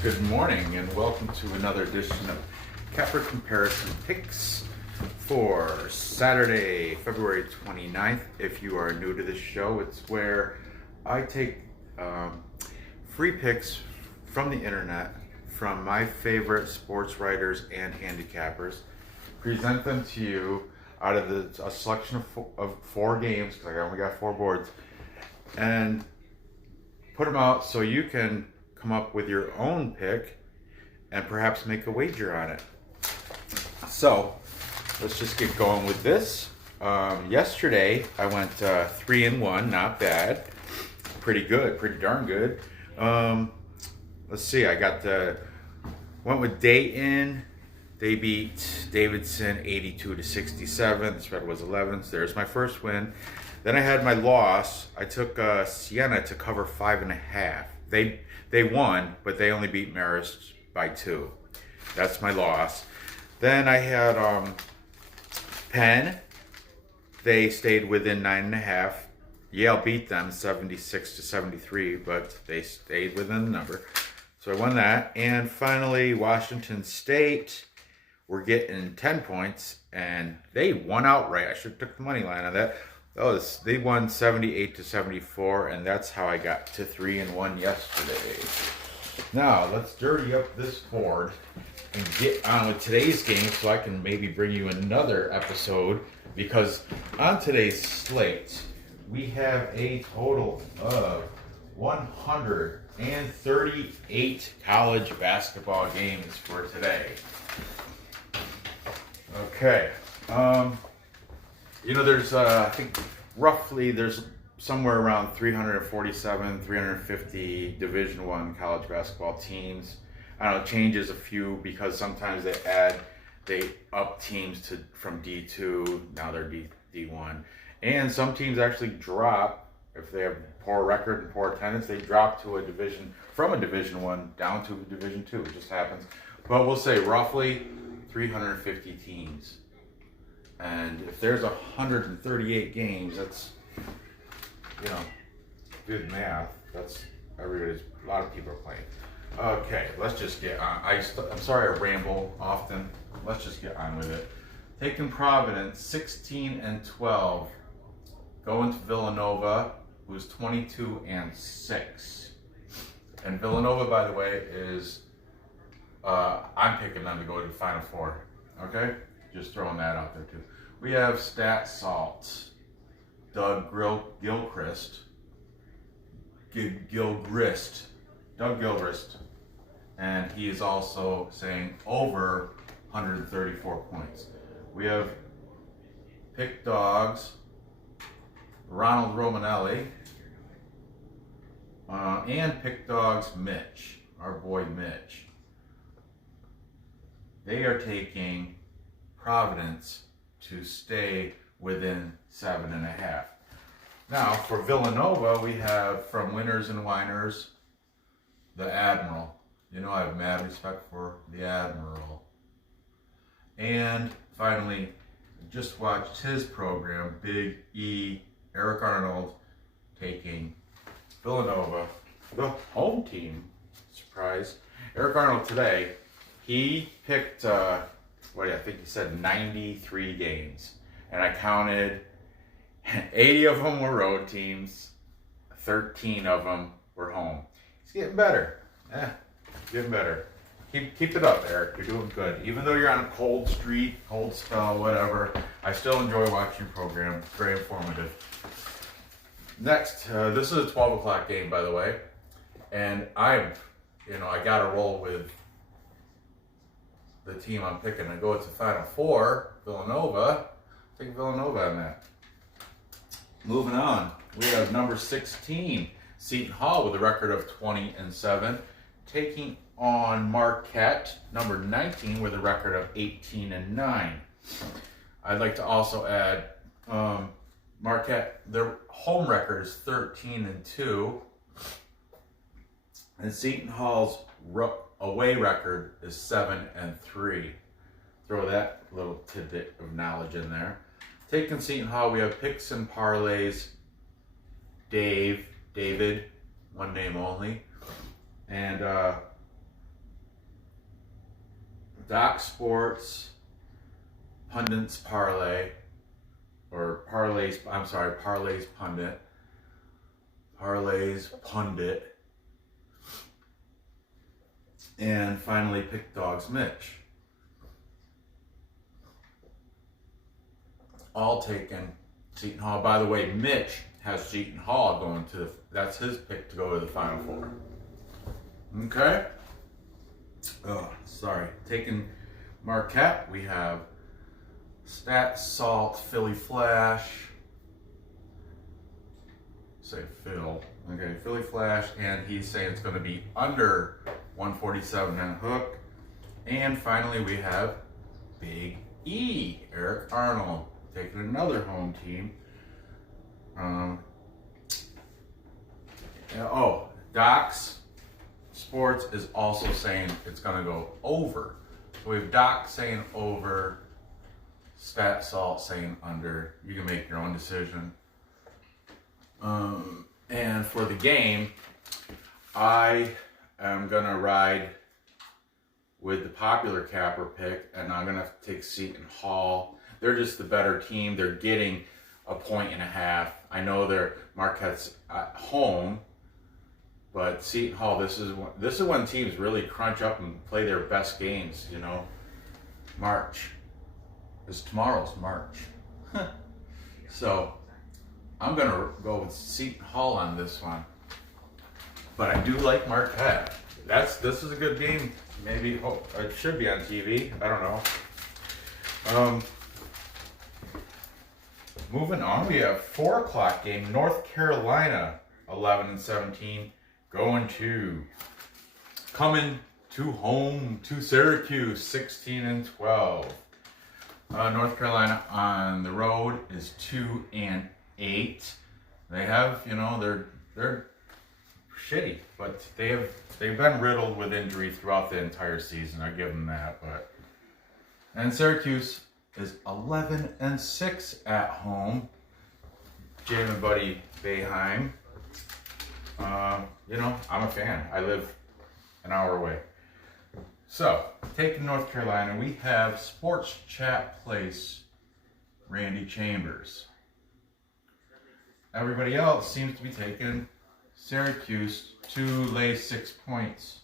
Good morning and welcome to another edition of Capper Comparison Picks for Saturday, February 29th. If you are new to this show, it's where I take free picks from the internet from my favorite sports writers and handicappers, present them to you out of a selection of four games, because I only got four boards, and put them out so you can come up with your own pick and perhaps make a wager on it. So let's just get going with this. Yesterday I went 3-1, not bad, pretty good, pretty darn good. Let's see, I went with Dayton. They beat Davidson 82-67. The spread was 11. So there's my first win. Then I had my loss. I took Siena to cover 5.5. They won, but they only beat Marist by 2. That's my loss. Then I had Penn. They stayed within 9.5. Yale beat them 76-73, but they stayed within the number. So I won that. And finally, Washington State were getting 10 points, and they won outright. I should have took the money line on that. They won 78-74, and that's how I got to 3-1 yesterday. Now, let's dirty up this board and get on with today's game so I can maybe bring you another episode, because on today's slate, we have a total of 138 college basketball games for today. Okay. There's I think roughly there's somewhere around 347, 350 Division I college basketball teams. I don't know, it changes a few because sometimes they up teams from D2, now they're D1. And some teams actually drop, if they have poor record and poor attendance, they drop to from a Division I down to a Division II. It just happens. But we'll say roughly 350 teams. And if there's 138 games, that's, good math. That's a lot of people are playing. Okay, let's just get on. I'm sorry I ramble often. Let's just get on with it. Taking Providence 16-12, going to Villanova, who's 22-6. And Villanova, by the way, is I'm picking them to go to the Final Four. Okay. Just throwing that out there too. We have Stat Salt, Doug Gilchrist, and he is also saying over 134 points. We have Pick Dogs, Ronald Romanelli, and Pick Dogs Mitch, our boy Mitch. They are taking Providence to stay within 7.5. Now for Villanova, we have from Winners and Winers, the Admiral. I have mad respect for the Admiral. And finally, just watched his program, Big E, Eric Arnold, taking Villanova, the home team. Surprise. Eric Arnold today, he picked I think he said 93 games. And I counted 80 of them were road teams, 13 of them were home. He's getting better. Getting better. Keep it up, Eric. You're doing good. Even though you're on a cold streak, cold spell, whatever, I still enjoy watching your program. It's very informative. Next, this is a 12 o'clock game, by the way. And I got to roll with the team I'm picking and go to Final Four, Villanova. Take Villanova on that. Moving on, we have number 16, Seton Hall, with a record of 20-7, taking on Marquette, number 19, with a record of 18-9. I'd like to also add Marquette, their home record is 13-2, and Seton Hall's away record is 7-3. Throw that little tidbit of knowledge in there. Taking Seton Hall, we have picks and parlays. David, one name only, and Doc Sports Pundits Parlay, or Parlays, I'm sorry, Parlays Pundit. Parlays Pundit. And finally, Pick Dogs Mitch. All taken Seton Hall. By the way, Mitch has Seton Hall going to that's his pick to go to the Final Four. Okay. Oh, sorry. Taking Marquette, we have Stat Salt, Philly Flash. Say Phil. Okay, Philly Flash, and he's saying it's going to be under 147 and a hook. And finally, we have Big E, Eric Arnold, taking another home team. Doc's Sports is also saying it's going to go over. So we have Doc saying over, Stat Salt saying under. You can make your own decision. And for the game, I am going to ride with the popular capper pick, and I'm going to take Seton Hall. They're just the better team. They're getting a 1.5. I know they're Marquette's at home, but Seton Hall, this is when teams really crunch up and play their best games, you know. March. Tomorrow's March. So I'm going to go with Seton Hall on this one. But I do like Marquette. This is a good game. Maybe it should be on TV. I don't know. Moving on, we have 4 o'clock game. North Carolina, 11-17, coming to home to Syracuse, 16-12. North Carolina on the road is 2-8. They have, they're shitty, but they've been riddled with injury throughout the entire season. I give them that, and Syracuse is 11-6 at home. Jam and Buddy Boeheim. I'm a fan. I live an hour away. So, taking North Carolina, we have Sports Chat Place, Randy Chambers. Everybody else seems to be taking Syracuse to lay 6 points.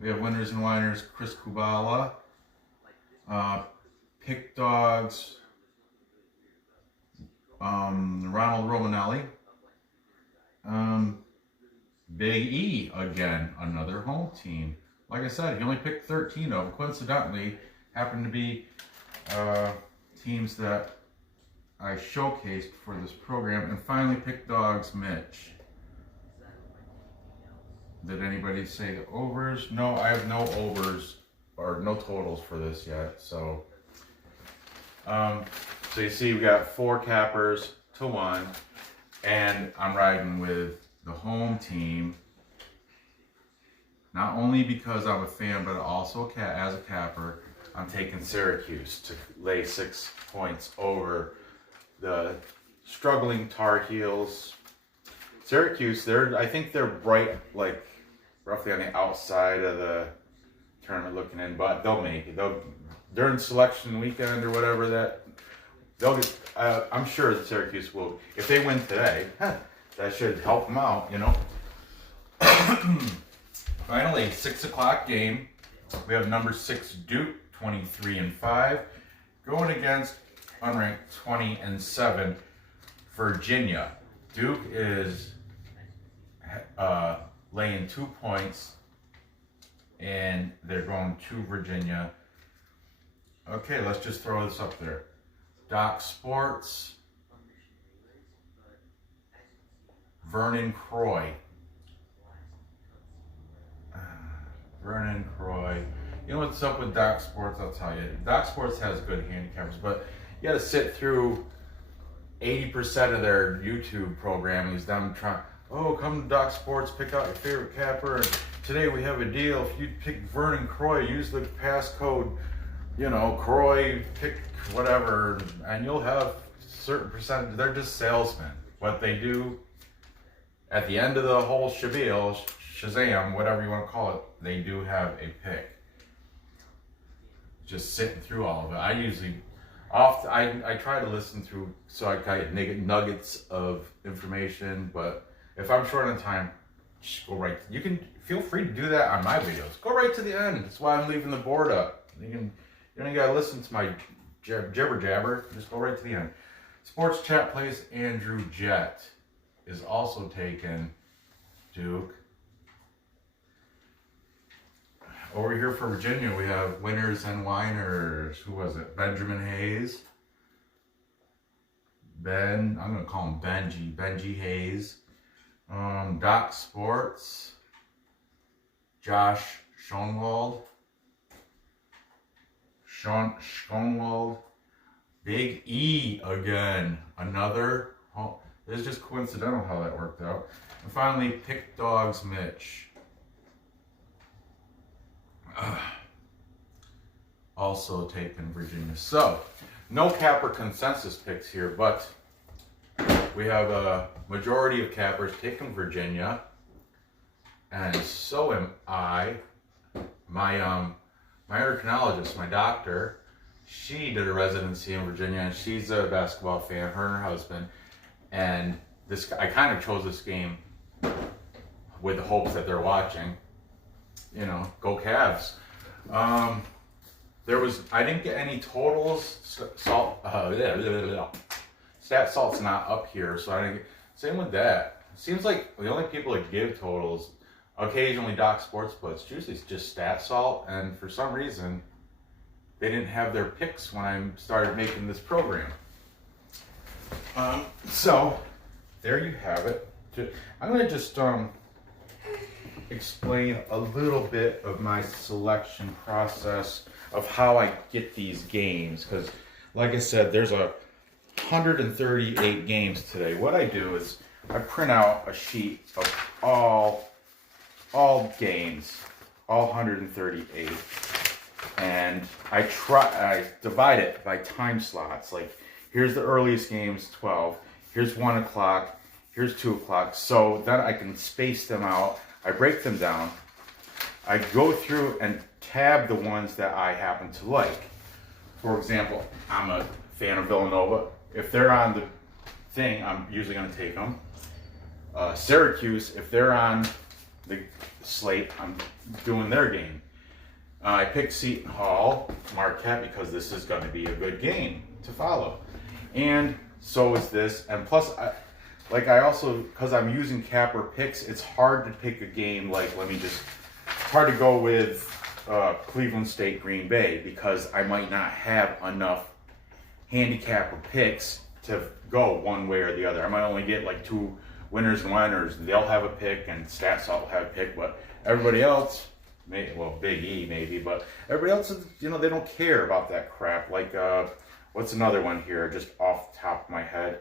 We have winners and liners, Chris Kubala, Pick Dogs, Ronald Romanelli, Big E again, another home team. Like I said, he only picked 13 of them. Coincidentally, happened to be teams that I showcased for this program. And finally, Pick Dogs Mitch. Did anybody say the overs? No, I have no overs or no totals for this yet. So you see we got 4 cappers to 1, and I'm riding with the home team. Not only because I'm a fan, but also as a capper, I'm taking Syracuse to lay 6 points over the struggling Tar Heels. Syracuse, I think they're bright, like roughly on the outside of the tournament looking in, but they'll make it. During selection weekend or whatever, they'll get. I'm sure that Syracuse will, if they win today, that should help them out, Finally, 6 o'clock game. We have number 6 Duke, 23-5, going against unranked 20-7 Virginia. Duke is laying 2 points, and they're going to Virginia. Okay, let's just throw this up there. Doc Sports, Vernon Croy. Vernon Croy. You know what's up with Doc Sports? I'll tell you. Doc Sports has good handicappers, but you got to sit through 80% of their YouTube programming is them trying, come to Doc Sports, pick out your favorite capper. And today we have a deal. If you pick Vernon Croy, use the passcode, Croy, pick whatever, and you'll have certain percentage. They're just salesmen. What they do at the end of the whole spiel, Shazam, whatever you want to call it, they do have a pick. just sitting through all of it. I try to listen through so I get nuggets of information, but if I'm short on time, just go right. You can feel free to do that on my videos. Go right to the end. That's why I'm leaving the board up. You don't gotta listen to my jibber jabber. Just go right to the end. Sports Chat plays Andrew Jett is also taken. Duke. Over here for Virginia, we have winners and whiners. Who was it? Benjamin Hayes. I'm going to call him Benji. Benji Hayes. Doc Sports. Josh Schoenwald. Schoenwald. Big E again. Another. It's just coincidental how that worked out. And finally, Pick Dogs Mitch. Also taken Virginia. So, no capper consensus picks here, but we have a majority of cappers taking Virginia, and so am I. My endocrinologist, my doctor, she did a residency in Virginia, and she's a basketball fan, her and her husband, and I kind of chose this game with the hopes that they're watching. You know, go Cavs. I didn't get any totals. Stat Salt's not up here, so I didn't get, same with that. Seems like the only people that give totals, occasionally Doc Sports, but it's usually just Stat Salt, and for some reason, they didn't have their picks when I started making this program. So, there you have it. I'm going to just explain a little bit of my selection process of how I get these games, because like I said, there's 138 games today. What I do is I print out a sheet of all games, all 138, and I divide it by time slots. Like, here's the earliest games, 12, here's 1 o'clock, here's 2 o'clock, so then I can space them out. I break them down. I go through and tab the ones that I happen to like. For example, I'm a fan of Villanova. If they're on the thing, I'm usually going to take them. Syracuse, if they're on the slate, I'm doing their game. I picked Seton Hall, Marquette, because this is going to be a good game to follow. And so is this. And plus, I also, because I'm using capper picks, it's hard to pick a game like, it's hard to go with Cleveland State Green Bay, because I might not have enough handicapper picks to go one way or the other. I might only get like 2 winners and whiners. They'll have a pick, and Stat Salt will have a pick, but everybody else, Big E maybe, but everybody else, they don't care about that crap. Like, what's another one here, just off the top of my head?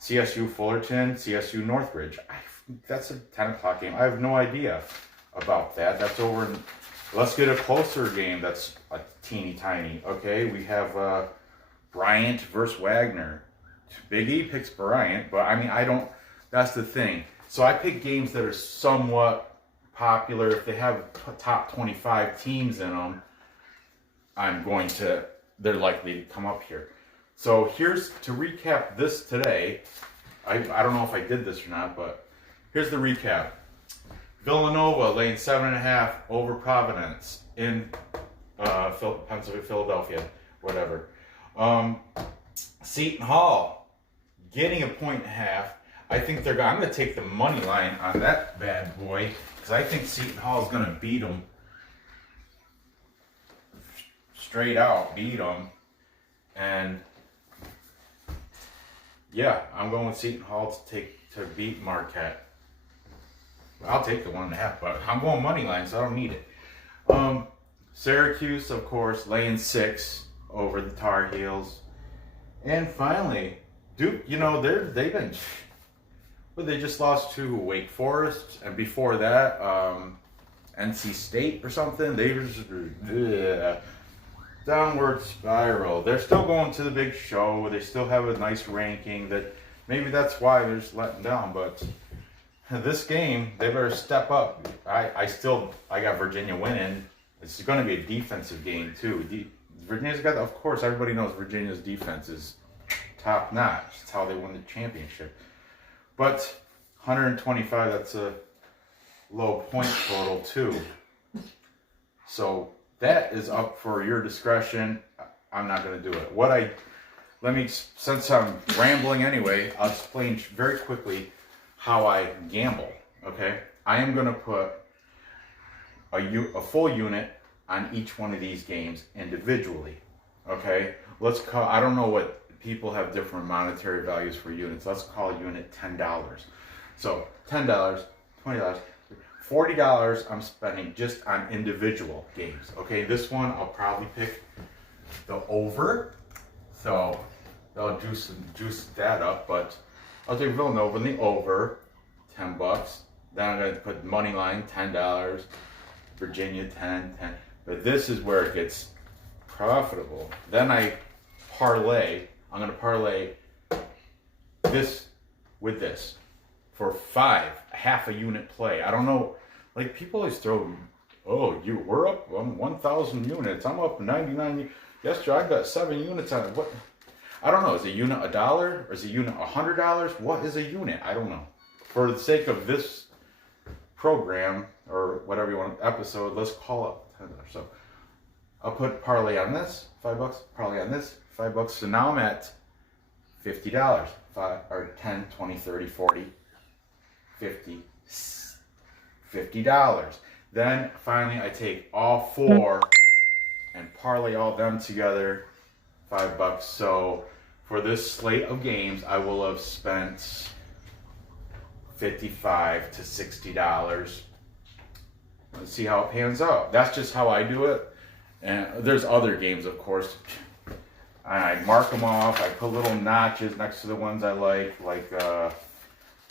CSU Fullerton, CSU Northridge. That's a 10 o'clock game. I have no idea about that. That's over in, let's get a closer game that's a teeny tiny. Okay, we have Bryant versus Wagner. Big E picks Bryant, but that's the thing. So I pick games that are somewhat popular. If they have top 25 teams in them, they're likely to come up here. So here's, to recap this today, I don't know if I did this or not, but here's the recap. Villanova laying 7.5 over Providence in Philadelphia, whatever. Seton Hall getting 1.5. I think I'm going to take the money line on that bad boy, because I think Seton Hall is going to beat them. Straight out, beat them. And yeah, I'm going with Seton Hall to beat Marquette. I'll take the 1.5, but I'm going money line, so I don't need it. Syracuse, of course, laying 6 over the Tar Heels. And finally, Duke, they've been, they just lost to Wake Forest, and before that, NC State or something. They just downward spiral. They're still going to the big show. They still have a nice ranking. That maybe that's why they're just letting down. But this game, they better step up. I got Virginia winning, It's going to be a defensive game too. Virginia's got, of course, everybody knows Virginia's defense is top notch. It's how they won the championship. But 125, that's a low point total too. So that is up for your discretion. I'm not going to do it. Since I'm rambling anyway, I'll explain very quickly how I gamble. Okay, I am going to put a full unit on each one of these games individually. Okay, I don't know what people have different monetary values for units. Let's call a unit $10. So $10, $20, $40 I'm spending just on individual games. Okay, this one I'll probably pick the over. So I'll juice that up, but I'll take Villanova in the over, $10. Then I'm going to put money line, $10. Virginia, 10. But this is where it gets profitable. Then I'm going to parlay this with this for half a unit play. I don't know, like people always throw, we're up 1,000 units. I'm up 99. Yesterday I got 7 units on it. What? I don't know. Is a unit $1 or is a unit $100? What is a unit? I don't know. For the sake of this program or whatever you want episode, let's call it $10. So I'll put parlay on this, $5. Parlay on this, $5. So now I'm at $50. 10, 20, 30, 40, 50, $50. Then finally I take all 4 and parlay all them together, $5. So for this slate of games, I will have spent $55 to $60. Let's see how it pans out. That's just how I do it. And there's other games, of course. I mark them off. I put little notches next to the ones I like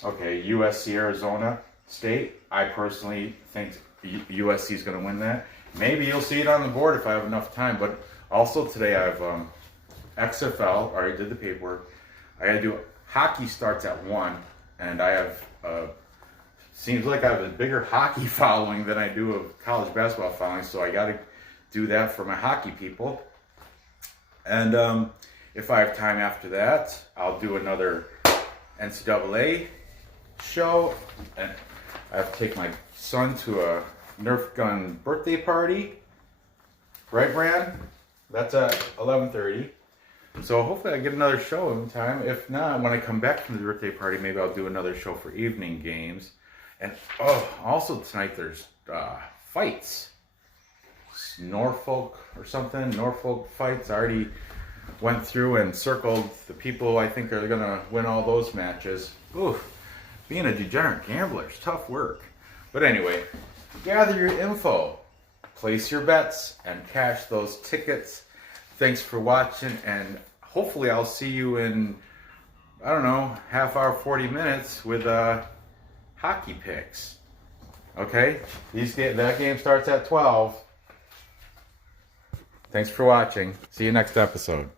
USC Arizona State. I personally think USC is going to win that. Maybe you'll see it on the board if I have enough time. But also today I have XFL. Already did the paperwork. I got to do hockey starts at 1, and I have seems like I have a bigger hockey following than I do of college basketball following. So I got to do that for my hockey people. And if I have time after that, I'll do another NCAA show. And I have to take my son to a Nerf gun birthday party. Right, Brad? That's at 11:30. So hopefully I get another show in time. If not, when I come back from the birthday party, maybe I'll do another show for evening games. And also tonight there's fights. Norfolk or something. Norfolk fights. I already went through and circled the people I think are going to win all those matches. Ooh, being a degenerate gambler is tough work. But anyway, gather your info, place your bets, and cash those tickets. Thanks for watching, and hopefully I'll see you in, I don't know, half hour, 40 minutes with hockey picks. Okay? That game starts at 12. Thanks for watching. See you next episode.